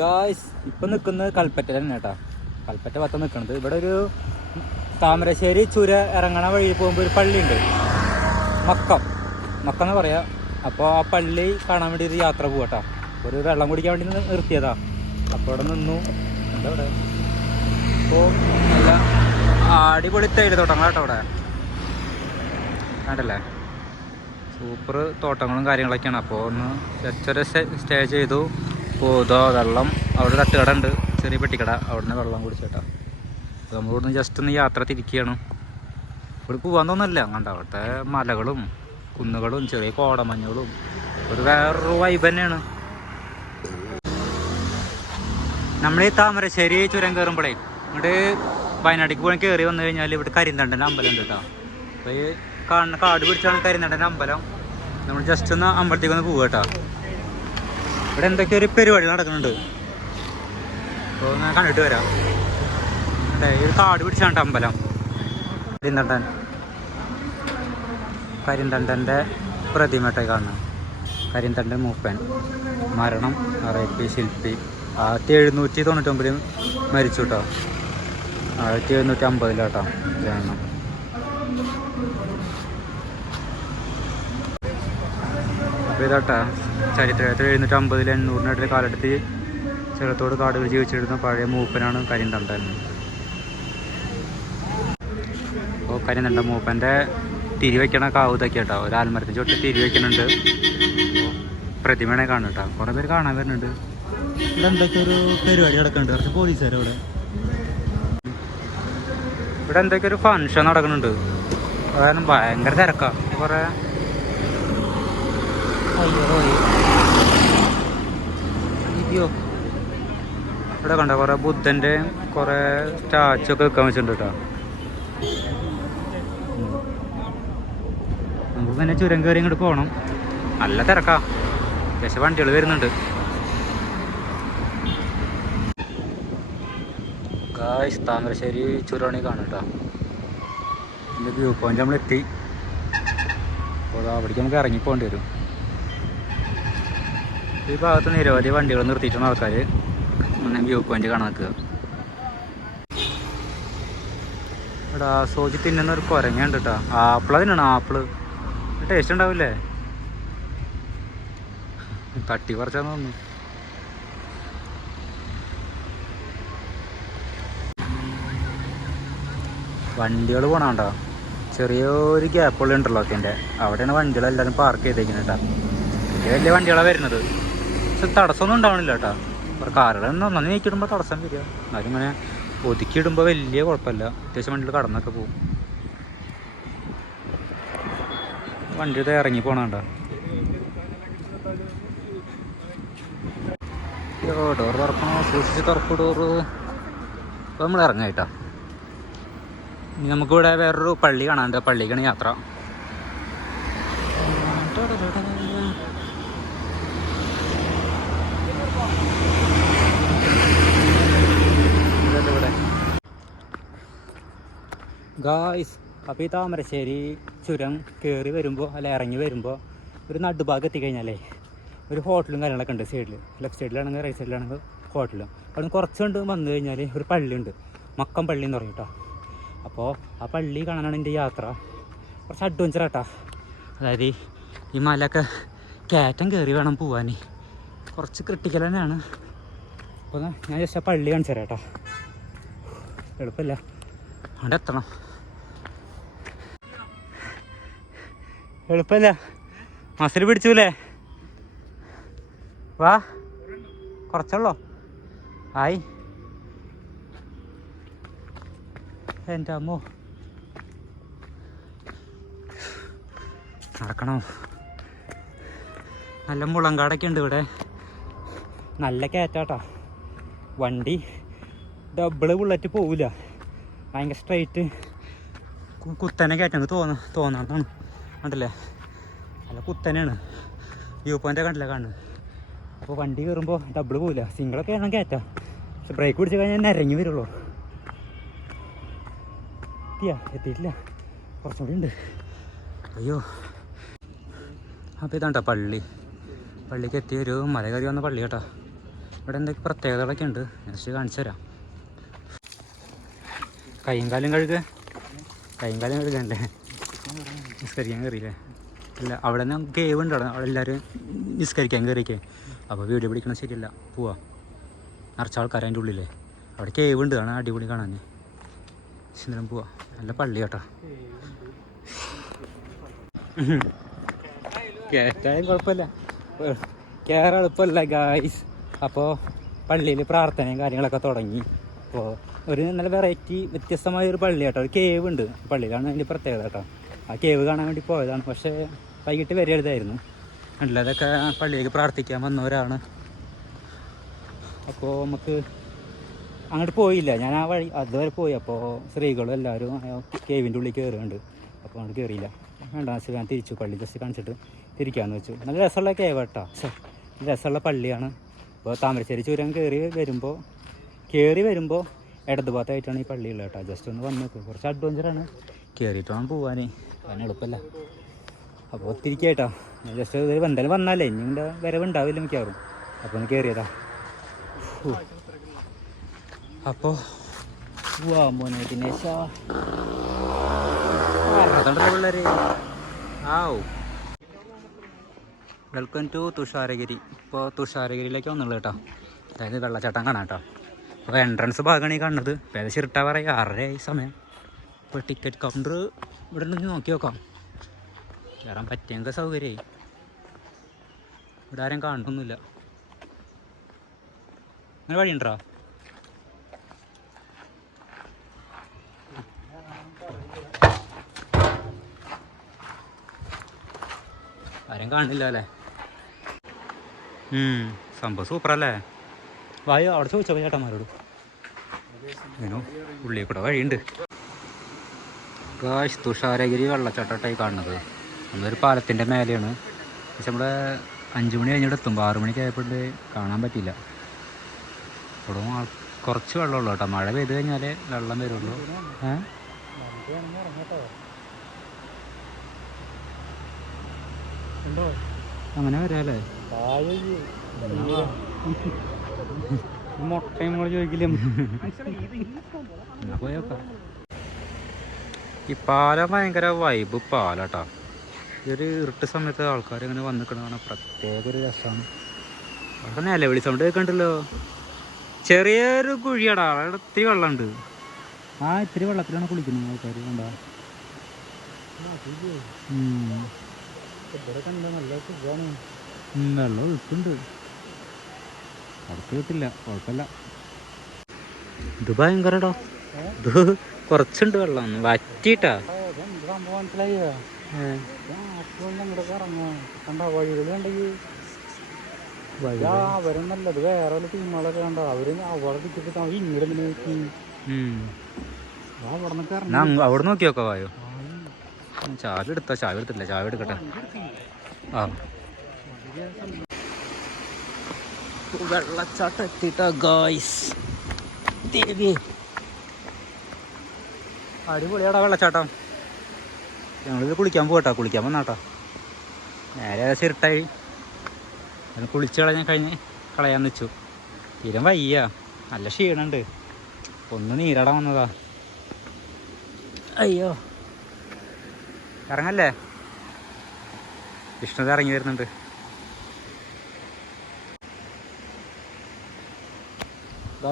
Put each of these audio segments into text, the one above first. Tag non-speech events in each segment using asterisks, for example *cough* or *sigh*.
Guys ഇപ്പൊ നിക്കുന്നത് കൽപ്പറ്റ തന്നെ കേട്ടാ. കൽപ്പറ്റ പത്ത നിക്കണത്. ഇവിടെ ഒരു താമരശ്ശേരി ചുര ഇറങ്ങണ വഴിയിൽ പോകുമ്പോൾ ഒരു പള്ളിയുണ്ട്. മക്കം. മക്കം എന്ന് പറയാ. അപ്പോൾ ആ പള്ളി കാണാൻ വേണ്ടി ഒരു യാത്ര പോകട്ടാ ഒരു വെള്ളം കുടിക്കാൻ വേണ്ടി നിർത്തിയതാ. അപ്പോൾ അവിടെ നിന്നു. എന്താ ഇവിടെ? അപ്പോൾ നല്ല അടിപൊളി തേയില തോട്ടങ്ങളാട്ടോ അവിടെ. കണ്ടല്ലേ? സൂപ്പർ തോട്ടങ്ങളും കാര്യങ്ങളൊക്കെയാണ്. അപ്പോൾ ഒന്ന് ചെറിയ സ്റ്റേ ചെയ്തു. അപ്പോൾ ഇതോ വെള്ളം അവിടെ തട്ടുകട ഉണ്ട് ചെറിയ പെട്ടിക്കട. അവിടെ നിന്ന് വെള്ളം കുടിച്ചേട്ടാ അപ്പോൾ നമ്മൾ ഇവിടുന്ന് ജസ്റ്റ് ഒന്ന് യാത്ര തിരിക്കുകയാണ്. ഇവിടെ പോകാൻ തോന്നല്ല കണ്ട? അവിടുത്തെ മലകളും കുന്നുകളും ചെറിയ കോടമഞ്ഞുകളും ഒരു വേറൊരു വൈബ് തന്നെയാണ്. നമ്മൾ ഈ താമരശ്ശേരി ചുരം കയറുമ്പോഴേ ഇവിടെ വയനാട്ടിലേക്ക് പോയി കയറി വന്നു കഴിഞ്ഞാൽ ഇവിടെ കരിന്തണ്ടന്റെ അമ്പലം ഉണ്ട് കേട്ടോ. അപ്പോൾ ഈ കാട് പിടിച്ചാണ് കരിന്തണ്ടന്റെ അമ്പലം. നമ്മൾ ജസ്റ്റ് ഒന്ന് അമ്പലത്തേക്ക് ഒന്ന് പോവുക കേട്ടോ. ഇവിടെ എന്തൊക്കെ ഒരു പരിപാടി നടക്കുന്നുണ്ട്. അപ്പോൾ ഞാൻ കണ്ടിട്ട് വരാം. ഒരു കാട് പിടിച്ചാണ് അമ്പലം. കരിന്തണ്ടൻ. കരിന്തണ്ടന്റെ പ്രതിമട്ടെ കാണുന്നത് കരിന്തണ്ടൻ മൂപ്പൻ. മരണം അറേബ്യ ശില്പി. ആയിരത്തി എഴുന്നൂറ്റി തൊണ്ണൂറ്റൊമ്പതിൽ മരിച്ചു കേട്ടോ ആയിരത്തി എഴുന്നൂറ്റി അമ്പതിലാട്ടോ ജനനം. അപ്പോൾ ഇതാട്ടാ. ചരിത്രത്തിൽ എഴുന്നൂറ്റി അമ്പതിൽ എണ്ണൂറിനായിട്ടുള്ള കാലഘട്ടത്തിൽ ചെറുത്തോട് കാടുകൾ ജീവിച്ചിരുന്ന പഴയ മൂപ്പനാണ് കരിന്തണ്ടൻ. അപ്പോൾ കരിന്തണ്ട മൂപ്പന്റെ തിരി വയ്ക്കണ കാവ് ഇതൊക്കെ കേട്ടോ. ഒരു ആൽമരത്തിന് ചുട്ടി തിരി വയ്ക്കണുണ്ട് പ്രതിമേനെ കാണും കേട്ടോ. കുറേ പേര് കാണാൻ വരുന്നുണ്ട്. ഇവിടെ എന്തൊക്കെ ഒരു പരിപാടി നടക്കുന്നുണ്ട്? കുറച്ച് പോലീസുകാർ ഇവിടെ. ഇവിടെ എന്തൊക്കെ ഒരു ഫങ്ഷൻ നടക്കുന്നുണ്ട്. കാരണം ഭയങ്കര തിരക്കാണ് കുറേ അയ്യോ അയ്യോ. ഇവിടെ കണ്ട കുറേ ബുദ്ധന്റെ കുറേ സ്റ്റാച്ചു ഒക്കെ വെക്കാൻ വെച്ചിട്ടുണ്ട് കേട്ടോ. നമുക്ക് പിന്നെ ചുരം കയറി ഇങ്ങോട്ട് പോകണം. നല്ല തിരക്കാ. പക്ഷെ വണ്ടികൾ വരുന്നുണ്ട്. താമരശ്ശേരി ചുരണി കാണും കേട്ടോ. ഇതിന്റെ വ്യൂ നമ്മൾ എത്തി അപ്പോൾ അവിടേക്ക് നമുക്ക് ഇറങ്ങിപ്പോണ്ടി വരും. ഈ ഭാഗത്ത് നിരവധി വണ്ടികൾ നിർത്തിയിട്ടാണ് ആൾക്കാർ വ്യൂ പോയിന്റ് കാണാൻ നിൽക്കുക. എടാ സോജി തിന്നുന്ന ഒരു കുരങ്ങുണ്ട് കേട്ടോ ആപ്പിള തിന്നണം ആപ്പിൾ. ടേസ്റ്റ് ഉണ്ടാവില്ലേ? തട്ടി പറിച്ചാന്ന് തോന്നുന്നു. വണ്ടികൾ പോണാണ്ടോ ചെറിയൊരു ഗ്യാപ്പുള്ള ഉണ്ടല്ലോ ഒക്കെ എന്റെ അവിടെയാണ് വണ്ടികൾ എല്ലാവരും പാർക്ക് ചെയ്തേക്കുന്നത് കേട്ടോ വലിയ വണ്ടികളാണ് വരുന്നത്. പക്ഷെ തടസ്സമൊന്നും ഉണ്ടാവണില്ല കേട്ടോ. കുറേ കാറുകൾ നന്നായി നീക്കിയിടുമ്പോൾ തടസ്സം വരിക. എന്നാലും ഇങ്ങനെ ഒതുക്കിയിടുമ്പോൾ വലിയ കുഴപ്പമില്ല. അത്യാവശ്യം വണ്ടിയിൽ കടന്നൊക്കെ പോകും. വണ്ടി ഇത് ഇറങ്ങി പോണണ്ട. ഡോർ തുറക്കണോ? സൂക്ഷിച്ച് തുറക്കൂ ഡോറ് അപ്പോൾ നമ്മൾ ഇറങ്ങാം കേട്ടോ ഇനി നമുക്കിവിടെ വേറൊരു പള്ളി കാണാനുണ്ട്. പള്ളിക്കാണ് യാത്ര ഇതല്ലേ ഇവിടെ ഗായ്സ് അപ്പോൾ ഈ താമരശ്ശേരി ചുരം കയറി വരുമ്പോൾ അല്ല ഇറങ്ങി വരുമ്പോൾ ഒരു നടുഭാഗം എത്തിക്കഴിഞ്ഞാലേ ഒരു ഹോട്ടലും കാര്യങ്ങളൊക്കെ ഉണ്ട് സൈഡിൽ ലെഫ്റ്റ് സൈഡിലാണെങ്കിൽ റൈറ്റ് സൈഡിലാണെങ്കിൽ ഹോട്ടലും അവിടെ നിന്ന് കുറച്ച് കണ്ട് വന്നു കഴിഞ്ഞാൽ ഒരു പള്ളിയുണ്ട് മക്കം പള്ളി എന്ന് പറയും കേട്ടോ അപ്പോൾ ആ പള്ളി കാണാനാണ് എന്റെ യാത്ര. കുറച്ച് അഡ്വഞ്ചർ കേട്ടോ അതായത് ഈ മലയൊക്കെ കയറ്റം കയറി വേണം പോവാൻ കുറച്ച് ക്രിട്ടിക്കൽ തന്നെയാണ്. അപ്പോൾ ഞാൻ ജസ്റ്റ് ആ പള്ളി കാണിച്ചു തരാം കേട്ടോ എളുപ്പമില്ല അവിടെ എത്തണം. എളുപ്പമില്ല മസിൽ പിടിച്ചൂലേ? വാ. കുറച്ചുള്ളോ? ആയി. എന്റെ അമ്മോ. നടക്കണോ. നല്ല മുളങ്കാടൊക്കെ ഉണ്ട് ഇവിടെ. നല്ല കയറ്റാട്ടാ. വണ്ടി ഡബിൾ ബുള്ളറ്റ് പോവില്ല. ഭയങ്കര സ്ട്രൈറ്റ് കുത്തനെ കയറ്റം. തോന്ന തോന്നാന്നാണ് കണ്ടില്ലേ? നല്ല കുത്തനെയാണ്. വ്യൂ പോയിന്റ് കണ്ടില്ല കാണുന്നത്? അപ്പോൾ വണ്ടി കയറുമ്പോൾ ഡബിൾ പോവില്ല. സിംഗിളൊക്കെ ആണെങ്കിൽ കയറ്റാം പക്ഷെ ബ്രേക്ക് പിടിച്ച് കഴിഞ്ഞാൽ നിരങ്ങി വരുള്ളൂ. എത്തിയാ? എത്തിയിട്ടില്ല. കുറച്ചും കൂടി ഉണ്ട്. അയ്യോ. അപ്പോൾ ഇതാണ്ട പള്ളി? പള്ളിക്ക് എത്തിയ ഒരു മല കയറി വന്ന പള്ളി കേട്ടോ. ഇവിടെ എന്തൊക്കെ പ്രത്യേകതകളൊക്കെ ഉണ്ട്? ജസ്റ്റ് കാണിച്ചു തരാം. കൈയും കാലും കഴുകുക കൈയും കാലും കഴുകണ്ടേ? നിസ്കരിക്കാൻ കയറിയില്ലേ? അല്ല അവിടെ നിന്ന് കേവ് ഉണ്ട് അവിടെ. എല്ലാവരും നിസ്കരിക്കാൻ കയറിയൊക്കെ അപ്പോൾ വീഡിയോ പിടിക്കണം ശരിയല്ല. പോവാ. നിറച്ച ആൾക്കാർ അതിന്റെ ഉള്ളിലേ. അവിടെ കേവ് ഉണ്ട്. കാണാൻ അടിപൊളി കാണാൻ ചിന്തരം പോവാ. നല്ല പള്ളി കേട്ടോ. കേറ്റാലും കുഴപ്പമില്ല. കയറാൻ എളുപ്പമല്ല ഗായ്സ് അപ്പോൾ പള്ളിയിൽ പ്രാർത്ഥനയും കാര്യങ്ങളൊക്കെ തുടങ്ങി. അപ്പോൾ ഒരു നല്ല വെറൈറ്റി വ്യത്യസ്തമായ ഒരു പള്ളി കേട്ടോ. ഒരു കേവ് ഉണ്ട്. പള്ളിയിലാണ് അതിന്റെ പ്രത്യേകത കേട്ടോ. ആ കേവ് കാണാൻ വേണ്ടി പോയതാണ്. പക്ഷേ വൈകിട്ട് വരരുതായിരുന്നു കണ്ടില്ല അതൊക്കെ പള്ളിയിലേക്ക് പ്രാർത്ഥിക്കാൻ വന്നവരാണ്. അപ്പോൾ നമുക്ക് അങ്ങോട്ട് പോയില്ല. ഞാൻ ആ വഴി അതുവരെ പോയി. അപ്പോൾ സ്ത്രീകളും എല്ലാവരും കേവിന്റെ ഉള്ളിൽ കയറുന്നുണ്ട് അപ്പോൾ അങ്ങോട്ട് കയറിയില്ല. വേണ്ട ഞാൻ തിരിച്ചു. പള്ളി ജസ്റ്റ് കാണിച്ചിട്ട് തിരിക്കാമെന്ന് വെച്ചു. നല്ല രസമുള്ള കേവ് കേട്ടോ നല്ല രസമുള്ള പള്ളിയാണ്. അപ്പോൾ താമരശ്ശേരി ചുരം കയറി വരുമ്പോൾ കയറി വരുമ്പോൾ ഇടതുഭാഗത്തായിട്ടാണ് ഈ പള്ളിയുള്ളത് കേട്ടോ. ജസ്റ്റ് ഒന്ന് വന്ന് നോക്ക്. കുറച്ച് അഡ്വഞ്ചറാണ് കയറിയിട്ട് വേണം പോകാൻ അതിന് എളുപ്പമല്ല അപ്പോൾ ഞാൻ ജസ്റ്റ് ഇത് എന്തായാലും വന്നാലേ ഇനി ഇവിടെ വരവുണ്ടാവില്ല മിക്കവാറും. അപ്പോൾ ഒന്ന് കയറിയതാ. അപ്പോൾ വാ മോനെ ദിനേശ. അതുകൊണ്ടല്ലേ പിള്ളേര്. ആവു വെൽക്കം ടു തുഷാരഗിരി. ഇപ്പോൾ തുഷാരഗിരിയിലേക്ക് വന്നുള്ളൂ കേട്ടോ. അതായത് വെള്ളച്ചാട്ടം കാണാം കേട്ടോ. അപ്പോൾ എൻട്രൻസ് ഭാഗമാണ് ഈ കാണുന്നത്. ഏകദേശം ഇരുട്ടാ പറയുക ഈ സമയം. ഇപ്പോൾ ടിക്കറ്റ് കൗണ്ടർ ഇവിടെ ഉണ്ടെങ്കിൽ നോക്കി നോക്കാം. കയറാൻ പറ്റിയെങ്കിൽ സൗകര്യമായി. ഇവിടെ ആരും കാണുന്നില്ല അങ്ങനെ വഴിയുണ്ടോ? ആരും കാണില്ല അല്ലേ? സംഭവം സൂപ്പറല്ലേ വായോ അവിടെ ചോദിച്ചോ ചേട്ടന്മാരോട്? ഉള്ളിൽ കൂടെ വഴിയുണ്ട്. കാശ് തുഷാരഗിരി വെള്ളച്ചാട്ടമായി കാണുന്നത്. നമ്മളൊരു പാലത്തിന്റെ മേലെയാണ്. പക്ഷെ നമ്മൾ അഞ്ച് മണി കഴിഞ്ഞിട്ട് എത്തുമ്പോൾ ആറു മണിക്ക് ആയപ്പോൾ കാണാൻ പറ്റില്ല ഇപ്പോഴും കുറച്ച് വെള്ളമുള്ളൂ കേട്ടോ. മഴ പെയ്ത് കഴിഞ്ഞാൽ വെള്ളം വരുള്ളൂ. ഏ? അങ്ങനെ വരാല്ലേ? മുട്ടയും കൂടെ ചോദിക്കില്ല? *laughs* പോയോക്കാം ഈ പാലം ഭയങ്കര വൈബ് പാലാട്ടാ. ഇതൊരു ഇരുട്ട് സമയത്ത് ആൾക്കാർ ഇങ്ങനെ വന്നിക്കണതാണ് പ്രത്യേക ഒരു രസമാണ് അവിടെ നിലവിളി സൗണ്ട് കേൾക്കണ്ടല്ലോ? ചെറിയൊരു കുഴിയാടാ അവിടെ ഇത്തിരി വെള്ളമുണ്ട്. ആ ഇത്തിരി വെള്ളത്തിലാണ് കുളിക്കുന്നത് ആൾക്കാർ കണ്ടാ? വെള്ളം ഒഴുക്കുണ്ട്. അടുത്ത് കിട്ടില്ല കുഴപ്പമില്ല. ഇത് ഭയങ്കരടോ. ഇത് കുറച്ചുണ്ട് വെള്ളം വറ്റിട്ടാ അവരും നല്ലത്. വേറെ വല്ല ടീമുകളൊക്കെ കണ്ട? അവർ അവിടെ നോക്കിയോക്കോ ഇങ്ങോട്ട് ഇങ്ങനെ നോക്കി. അവിടെ നിന്നൊക്കെ അവിടെ നോക്കി നോക്കാം വായോ ചാവി എടുത്താ? ചാവി എടുത്തില്ല ചാവി എടുക്കട്ടെ. ആ വെള്ളച്ചാട്ടം എത്തിയിട്ടാ ഗായ്സ് ദേവി അടിപൊളിയാടാ വെള്ളച്ചാട്ടം. ഞങ്ങളിത് കുളിക്കാൻ പോകട്ടോ കുളിക്കാൻ വന്നാട്ടോ. നേരെ ഏകദേശം ഇരുട്ടായി. അത് കുളിച്ച് കളഞ്ഞ കഴിഞ്ഞ് കളയാൻ വെച്ചു. തീരം വയ്യ. നല്ല ക്ഷീണുണ്ട്. ഒന്ന് നീരാടാൻ വന്നതാ. അയ്യോ. ഇറങ്ങല്ലേ? വിഷ്ണു ഇറങ്ങി വരുന്നുണ്ട്.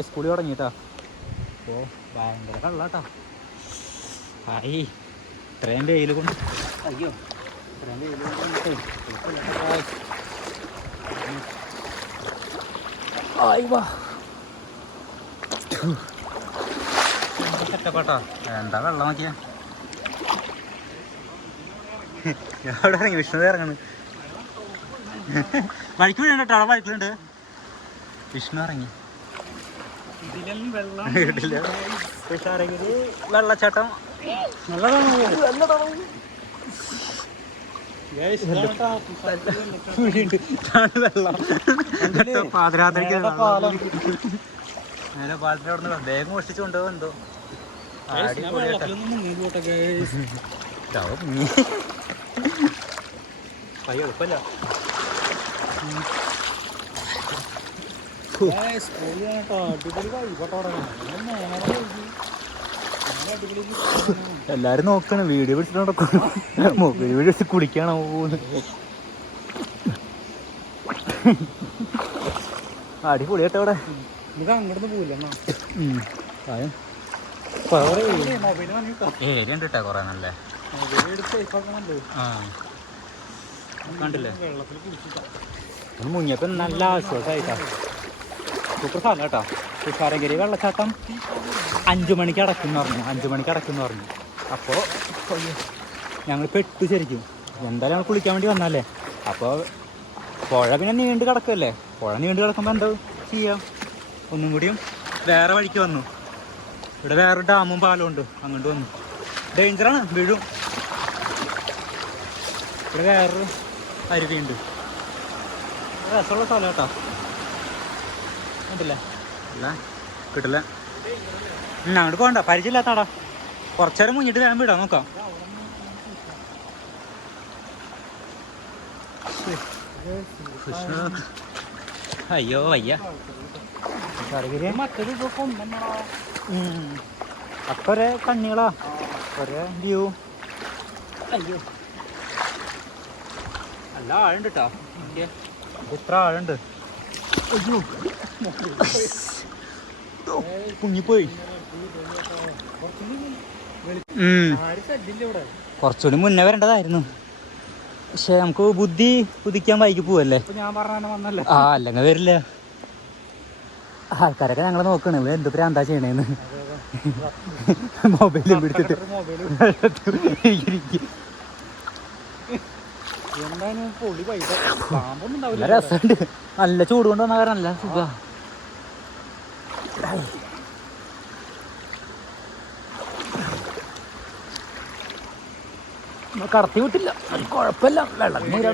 സ്കൂളിൽ തുടങ്ങിട്ടാ ഓ ഭയങ്കര കള്ളാട്ടാ ആയി. ഇത്രയും വെയിൽ കൊണ്ട്. അയ്യോ ഇത്രയും വെയിൽ കൊണ്ട് എന്താ വെള്ളം നോക്കിയ? എവിടെ ഇറങ്ങി? വിഷ്ണു ഇറങ്ങണ്. വഴിക്ക് കേട്ടോ അവിടെ വഴിക്കുണ്ട് വിഷ്ണു ഇറങ്ങി. വെള്ളച്ചാട്ടം വെള്ളം പാതിരാത്രിക്ക് പാലത്തിൽ അവിടെ വേഗം മോഷ്ടിച്ചു കൊണ്ടുപോകും എന്തോ. പയ്യ എളുപ്പല്ല. അടിപൊളി വൈബട്ടോ അവിടെ നേരെ വൈകി നല്ല അടിപൊളി view ആണ്. എല്ലാരും നോക്കാണ് വീഡിയോ പിടിച്ചിട്ട് നടക്കും മൊബൈൽ വീഡിയോ എടുത്ത് കുളിക്കാണോ അടിപൊളി കേട്ടോ അവിടെ. അങ്ങോട്ട് പോവില്ല ഏരിയ ഉണ്ട് കേട്ടോ കൊറേ നല്ല? കണ്ടില്ലേ? മുങ്ങിയപ്പോ നല്ല ആശ്വാസമായിട്ടാ സൂപ്പർ സാധനം കേട്ടോ. തുഷാരഗിരി വെള്ളച്ചാട്ടം അഞ്ചു മണിക്ക് അടക്കുന്നു പറഞ്ഞു. അഞ്ചു മണിക്ക് അടക്കുന്നു പറഞ്ഞു. അപ്പോൾ ഞങ്ങൾ പെട്ടു ശരിക്കും. എന്തായാലും ഞങ്ങൾ കുളിക്കാൻ വേണ്ടി വന്നാലേ അപ്പോൾ പുഴ പിന്നെ നീണ്ടു കിടക്കല്ലേ? പുഴ നീണ്ടു കിടക്കുമ്പോൾ എന്താ ചെയ്യാം? ഒന്നും കൂടിയും വേറെ വഴിക്ക് വന്നു. ഇവിടെ വേറെ ഡാമും പാലവും ഉണ്ട്. അങ്ങോട്ട് വന്നു. ഡേഞ്ചറാണ് വീഴും. ഇവിടെ വേറൊരു അരുവിയുണ്ട്. രസമുള്ള സ്ഥലം കേട്ടോ. കണ്ടില്ലേ? അല്ല? കിട്ടില്ല. അങ്ങോട്ട് പോകണ്ട പരിചയമില്ലാത്താടാ കുറച്ചേരം മുന്നിട്ട് വേണം വിടാം നോക്കാം. അയ്യോ വയ്യ. അപ്പൊ ഒരേ കണ്ണികളാ ഒരേ വ്യൂ അയ്യോ. നല്ല ആളുണ്ട് കേട്ടോ ഇത്ര ആളുണ്ട് അയ്യോ. കുറച്ചുകൂടി മുന്നേ വരേണ്ടതായിരുന്നു. പക്ഷെ നമുക്ക് ബുദ്ധി ഉദിക്കാൻ വൈകി പോവല്ലേ? ആ അല്ലെങ്കിൽ വരില്ല. ആൾക്കാരൊക്കെ ഞങ്ങളെ നോക്കണേ. ഇവിടെ എന്ത് പ്രാന്താ ചെയ്യണേന്ന്. മൊബൈലും പിടിച്ചിട്ട് രസമുണ്ട്. നല്ല ചൂട് കൊണ്ട് വന്ന കാരണം നല്ല സുഖ. കടത്തി വിട്ടില്ല അത് കുഴപ്പമില്ല വെള്ളം ഇവിടെ.